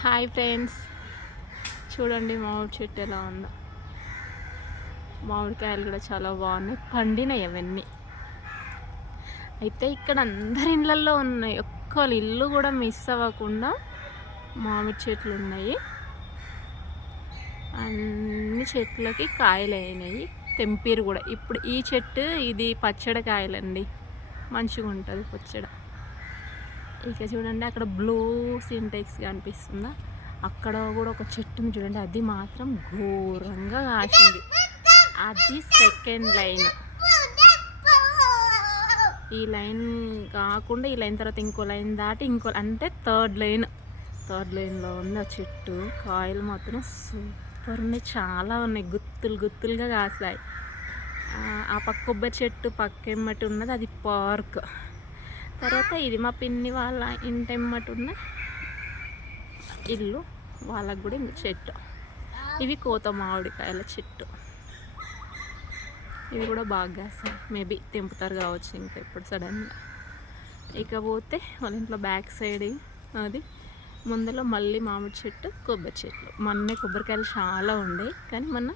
Hi friends, చూడండి మామిడి చెట్టు ఎలా ఉందో. మామిడికాయలు కూడా చాలా బాగున్నాయి, పండినాయి అవన్నీ. అయితే ఇక్కడ అందరి ఇళ్ళల్లో ఉన్నాయి, ఒక్కళ్ళ ఇల్లు కూడా మిస్ అవ్వకుండా మామిడి చెట్లు ఉన్నాయి. అన్ని చెట్లకి కాయలు అయినాయి, తెంపిరు కూడా. ఇప్పుడు ఈ చెట్టు ఇది పచ్చడి కాయలండి, మంచిగా ఉంటుంది పచ్చడి. ఇక చూడండి అక్కడ బ్లూ సింటెక్స్ కనిపిస్తుందా, అక్కడ కూడా ఒక చెట్టుని చూడండి, అది మాత్రం ఘోరంగా కాసింది. అది సెకండ్ లైన్. ఈ లైన్ కాకుండా ఈ లైన్ తర్వాత ఇంకో లైన్ దాటి ఇంకో అంటే థర్డ్ లైన్లో ఉంది ఆ చెట్టు. కాయలు మాత్రం సూపర్ ఉన్నాయి, చాలా ఉన్నాయి, గుత్తులు గుత్తులుగా కాసాయి. ఆ పక్క కొబ్బరి చెట్టు పక్క ఎమ్మటి ఉన్నది అది పార్క్. తర్వాత ఇది మా పిన్ని వాళ్ళ ఇంటి ఎమ్మటి ఉన్న ఇల్లు, వాళ్ళకు కూడా ఇంక చెట్టు. ఇవి కోత మామిడికాయల చెట్టు, ఇవి కూడా బాగా కాస్తాయి. మేబీ తెంపుతారు కావచ్చు ఇంకా ఇప్పుడు సడన్గా. ఇకపోతే వాళ్ళ ఇంట్లో బ్యాక్ సైడ్ అది ముందలో మళ్ళీ మామిడి చెట్టు, కొబ్బరి చెట్లు. మొన్నే కొబ్బరికాయలు చాలా ఉండే కానీ మొన్న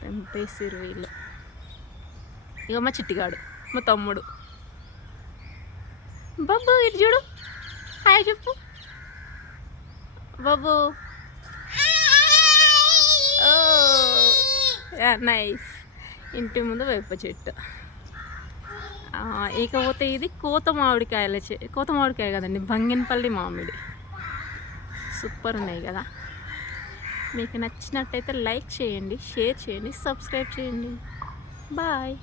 తెంపేసిరు వీళ్ళు. ఇక మా చిట్టిగాడు, మా తమ్ముడు. బాబు ఇటు చూడు, హాయ్ చెప్పు బాబు. ఓ నైస్. ఇంటి ముందు వేప చెట్టు. ఇకపోతే ఇది కోత మామిడికాయ కదండి, బంగినపల్లి మామిడి. సూపర్ ఉన్నాయి కదా. మీకు నచ్చినట్టయితే లైక్ చేయండి, షేర్ చేయండి, సబ్స్క్రైబ్ చేయండి. బాయ్.